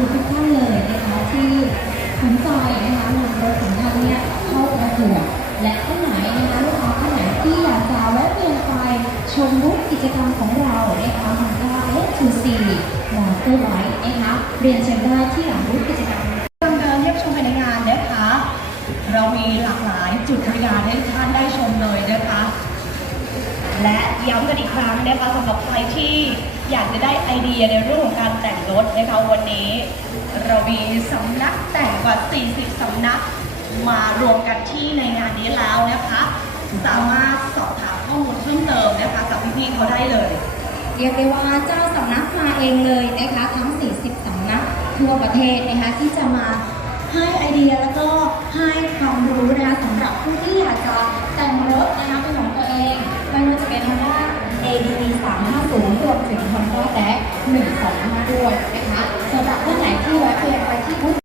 คุณทุกท่านเลยนะคะที่สนใจนะคะนำรถของท่านเนี่ยเข้าประกวดและท่านไหนนะคะลูกค้าท่านไหนที่อยากจะแวะเวียนไปชมบูธกิจกรรมของเรานะคะมันก็ S2C มอเตอร์ไบค์นะคะเรียนเชิญได้ที่หลังบูธกิจกรรมเดินเยี่ยมชมภายในงานนะคะ เรามีหลากหลายจุดบริการให้ท่านได้ชมเลยนะคะ และย้ำกันอีกครั้งนะคะสำหรับใครที่อยากจะได้ไอเดียในเรื่องของการแต่งรถนะคะวันนี้ เรามีสำนักแต่งกว่า 40 สำนักมารวมกันที่ในงานนี้แล้วนะคะ สามารถสอบถามข้อมูลเพิ่มเติมนะคะกับพี่ๆเขาได้เลย เรียกได้ว่าเจ้าสำนักมาเองเลยนะคะทั้ง 40 สำนักทั่วประเทศนะคะที่จะมาให้ไอเดียแล้วก็ ADV 350รวมถึง Honda Tag 125ด้วยนะคะสำหรับท่านไหนที่แวะเวียนไปที่